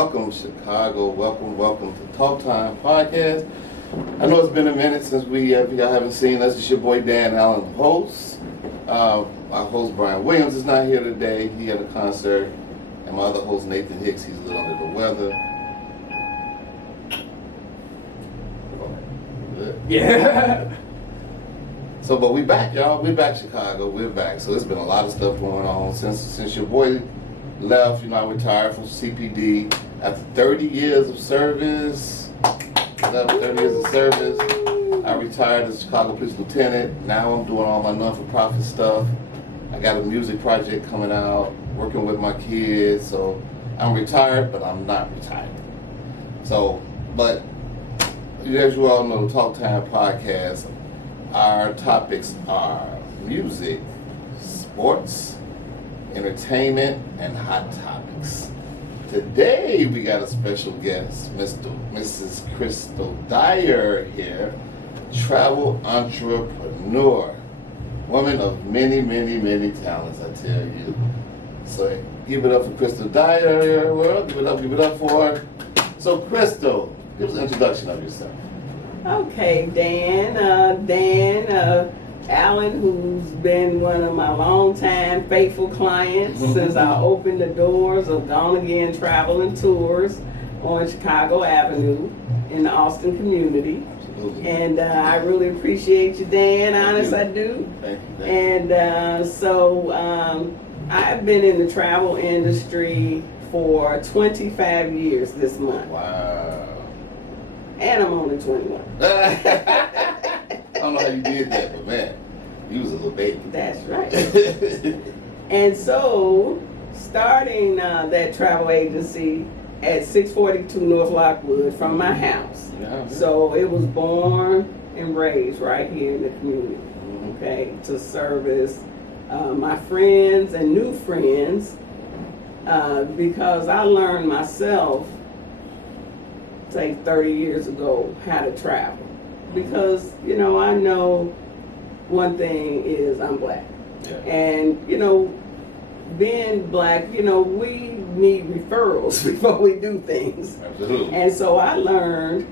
Welcome, Chicago. Welcome to TalkTime podcast. I know it's been a minute since y'all haven't seen us. It's your boy Dan Allen, the host. Our host Brian Williams is not here today. He had a concert. And my other host Nathan Hicks, he's a little under the weather. Good. Yeah. So, but we back, y'all. We're back, Chicago. We're back. So, it's been a lot of stuff going on since your boy left. I retired from CPD after 30 years of service. I retired as a Chicago Police Lieutenant. Now I'm doing all my non-for-profit stuff. I got a music project coming out, working with my kids. So, I'm retired, but I'm not retired. So, but as you all know, the Talk Time podcast, our topics are music, sports, entertainment, and hot topics. Today we got a special guest, Mrs. Crystal Dyer here, travel entrepreneur, woman of many, many, many talents, I tell you. So give it up for Crystal Dyer, world. Give it up for her. So Crystal, give us an introduction of yourself. Okay, Dan Allen, who's been one of my longtime faithful clients since I opened the doors of Gone Again Travel and Tours on Chicago Avenue in the Austin community. Absolutely. And I really appreciate you, Dan. Honest, I do. Thank you. And so I've been in the travel industry for 25 years this month. Wow. And I'm only 21. I don't know how you did that, but man, you was a little baby. That's right. And so, starting that travel agency at 642 North Lockwood from my house. Yeah. So it was born and raised right here in the community, okay, to service my friends and new friends because I learned myself, say 30 years ago, how to travel. Because, I know one thing is I'm black. Yeah. And, being black, we need referrals before we do things. Absolutely. And so I learned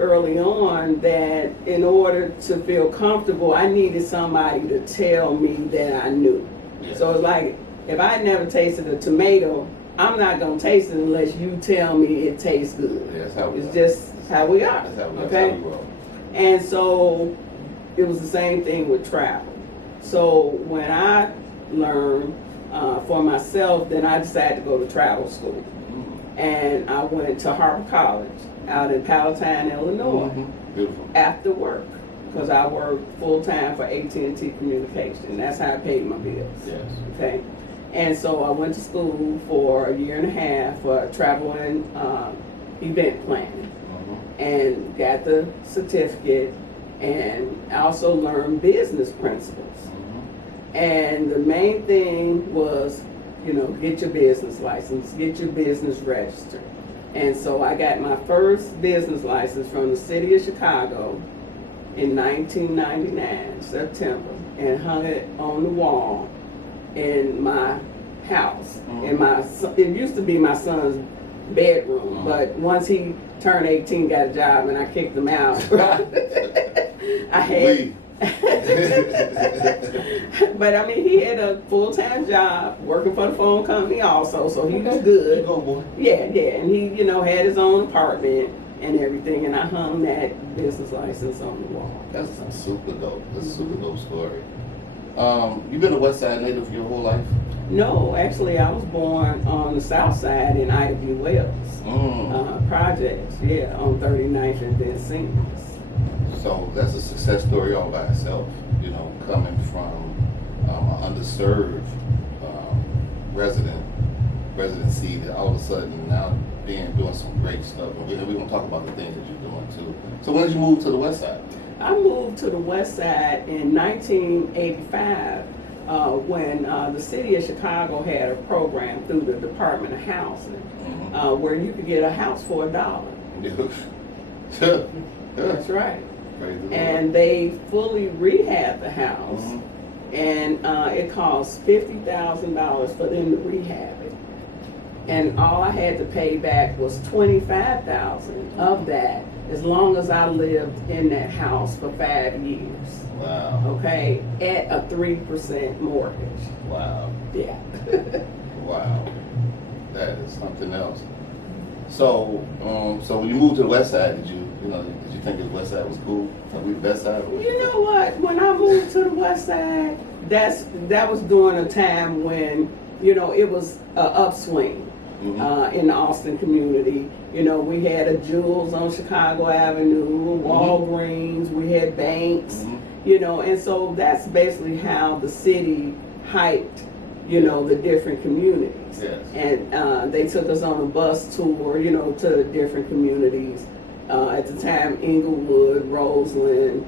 early on that in order to feel comfortable, I needed somebody to tell me that I knew. Yeah. So it's like, if I never tasted a tomato, I'm not going to taste it unless you tell me it tastes good. Yeah, that's how we It's are. just how we are. That's how Okay? we roll. And so it was the same thing with travel. So when I learned for myself, then I decided to go to travel school. And I went to Harper College out in Palatine, Illinois, Beautiful. after work. Because I worked full-time for AT&T Communication. That's how I paid my bills. Yes. Okay. And so I went to school for a year and a half for travel and event planning. And got the certificate, and I also learned business principles. And the main thing was, get your business license, get your business registered. And so I got my first business license from the city of Chicago in 1999, September, and hung it on the wall in my house. It used to be my son's bedroom, but once he turned 18, got a job, and I kicked him out. I had, but I mean, he had a full-time job working for the phone company also, so he was good. Go, boy. Yeah, and he, had his own apartment and everything, and I hung that business license on the wall. That's super dope. That's a super dope story. You've been a West Side native your whole life? No, actually, I was born on the South Side in Ida B. Wells projects, on 39th and Vincennes. So that's a success story all by itself, coming from an underserved residency that all of a sudden now doing some great stuff. And we're going to talk about the things that you're doing too. So when did you move to the West Side? I moved to the West Side in 1985 when the city of Chicago had a program through the Department of Housing where you could get a house for $1. That's right. And they fully rehabbed the house, and it cost $50,000 for them to rehab it. and all I had to pay back was $25,000 of that, as long as I lived in that house for 5 years. Wow. Okay, at a 3% mortgage. Wow. Yeah. Wow. That is something else. So, so when you moved to the West Side, did you think the West Side was cool? Are we the West Side? You know what? When I moved to the West Side, that was during a time when it was an upswing. Mm-hmm. In the Austin community. We had a Jewel's on Chicago Avenue, Walgreens, we had banks, and so that's basically how the city hyped, the different communities. Yes. And they took us on a bus tour, to different communities. At the time, Inglewood, Roseland,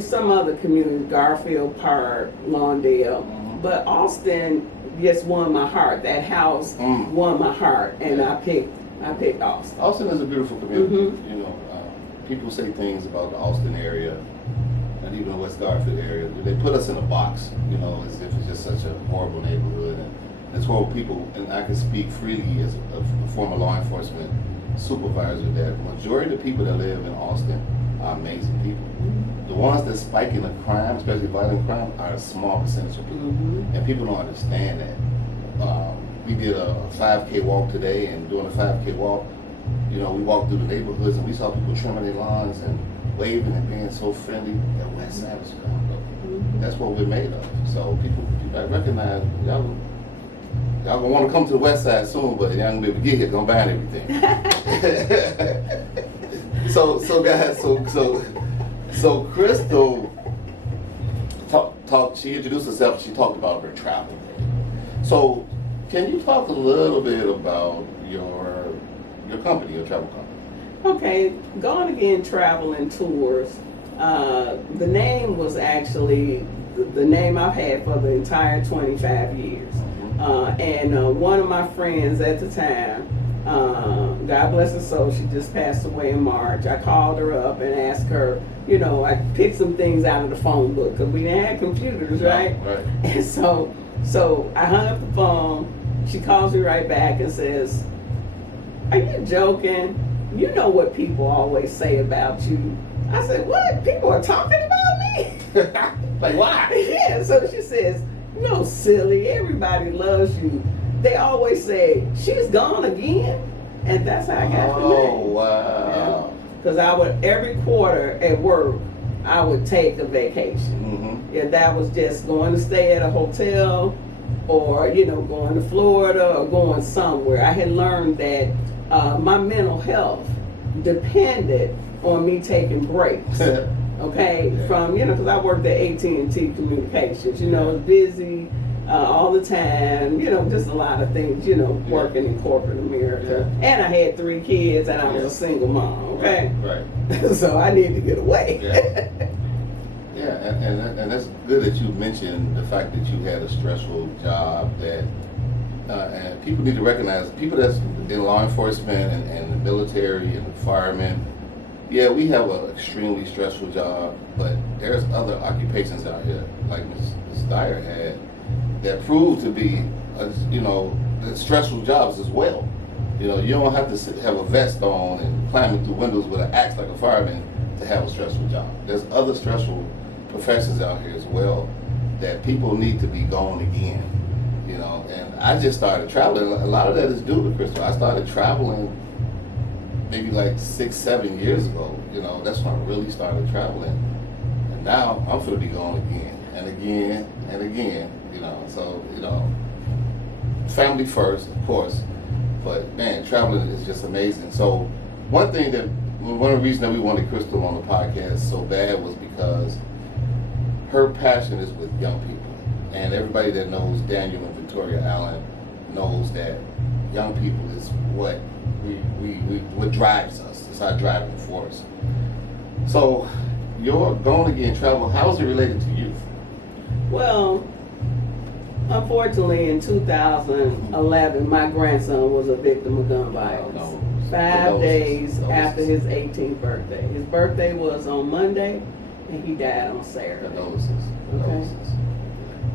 some other communities, Garfield Park, Lawndale. But Austin just won my heart. That house won my heart, and I picked Austin. Austin is a beautiful community. People say things about the Austin area and even the West Garfield area. They put us in a box, as if it's just such a horrible neighborhood. And it's horrible people, and I can speak freely as a former law enforcement supervisor that majority of the people that live in Austin are amazing people. The ones that spike in the crime, especially violent crime, are a small percentage of people. And people don't understand that. We did a 5K walk today, and during the 5K walk, we walked through the neighborhoods and we saw people trimming their lawns and waving and being so friendly. That West Side was Chicago. That's what we're made of. So people I recognize y'all gonna want to come to the West Side soon, but y'all gonna be able to get here, gonna buy everything. So guys, so Crystal she introduced herself, she talked about her travel. So can you talk a little bit about your company, your travel company? Okay, Gone Again Travel and Tours. The name was actually the name I've had for the entire 25 years. And one of my friends at the time, God bless her soul, she just passed away in March. I called her up and asked her, I picked some things out of the phone book because we didn't have computers, right? Right. And so I hung up the phone. She calls me right back and says, "Are you joking? You know what people always say about you." I said, "What? People are talking about me?" Like, why? Yeah, so she says, "No, silly, everybody loves you. They always say, she's gone again." And that's how I got the name. Oh, wow. Because I would, every quarter at work, I would take a vacation. Yeah, that was just going to stay at a hotel or, going to Florida or going somewhere. I had learned that my mental health depended on me taking breaks. Okay, from, because I worked at AT&T Communications, it's busy all the time, just a lot of things, working in corporate America. And I had 3 kids and I was a single mom, okay? Right. So I needed to get away. And that's good that you mentioned the fact that you had a stressful job that, and people need to recognize, people that's in law enforcement and the military and the firemen, yeah, we have an extremely stressful job, but there's other occupations out here, like Ms. Dyer had, that proved to be, stressful jobs as well. You don't have to have a vest on and climbing through windows with an axe like a fireman to have a stressful job. There's other stressful professions out here as well that people need to be going again. And I just started traveling. A lot of that is due to Crystal. I started traveling maybe like 6-7 years ago. That's when I really started traveling. And now I'm gonna be going again and again and again. So family first, of course, but man, traveling is just amazing. So one of the reasons that we wanted Crystal on the podcast so bad was because her passion is with young people, and everybody that knows Daniel and Victoria Allen knows that young people is what what drives us. It's our driving force. So your Gone Again travel, how is it related to youth? Well, unfortunately, in 2011, my grandson was a victim of gun violence. 5 days after his 18th birthday. His birthday was on Monday, and he died on Saturday. Condolences. Okay.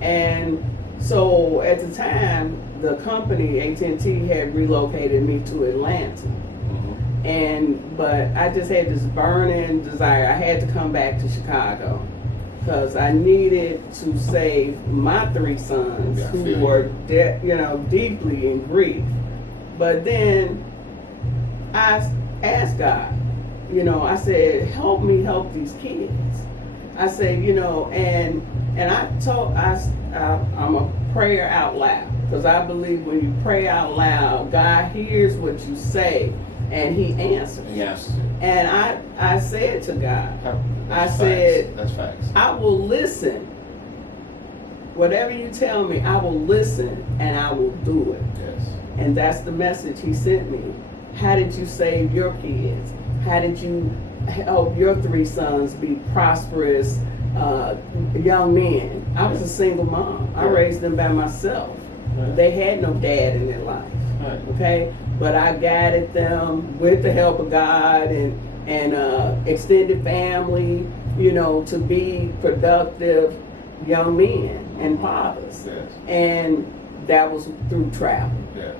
And So at the time, the company AT&T had relocated me to Atlanta, but I just had this burning desire. I had to come back to Chicago because I needed to save my 3 sons who were, deeply in grief. But then I asked God, I said, help me help these kids. I said, and I'm a prayer out loud, because I believe when you pray out loud, God hears what you say and He answers. Yes. And I said to God, That's facts. I will listen. Whatever you tell me, I will listen and I will do it. Yes. And that's the message He sent me. How did you save your kids? How did you help your 3 sons be prosperous young men? I was a single mom. I raised them by myself. They had no dad in their life. Okay? But I guided them with the help of God and extended family, to be productive young men and fathers. Yes. And that was through travel. Yes.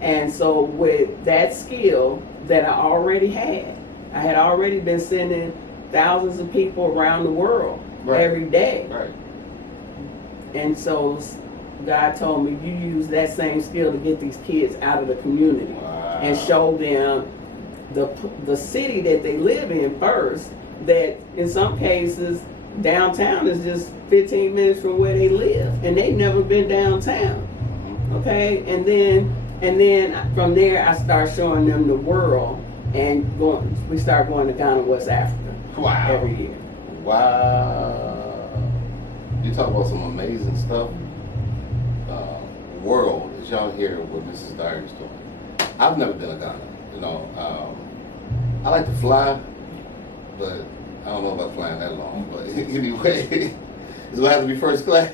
And so with that skill that I already had, I had already been sending thousands of people around the world every day. Right. And so God told me, you use that same skill to get these kids out of the community and show them the city that they live in first, that in some cases downtown is just 15 minutes from where they live and they've never been downtown. Okay? And then from there I start showing them the world, and we start going to Ghana, West Africa every year. Wow. You talk about some amazing stuff. World is y'all hear what Mrs. Dyer is doing. I've never been to Ghana. I like to fly, but I don't know about flying that long. But anyway, it's gonna have to be first class.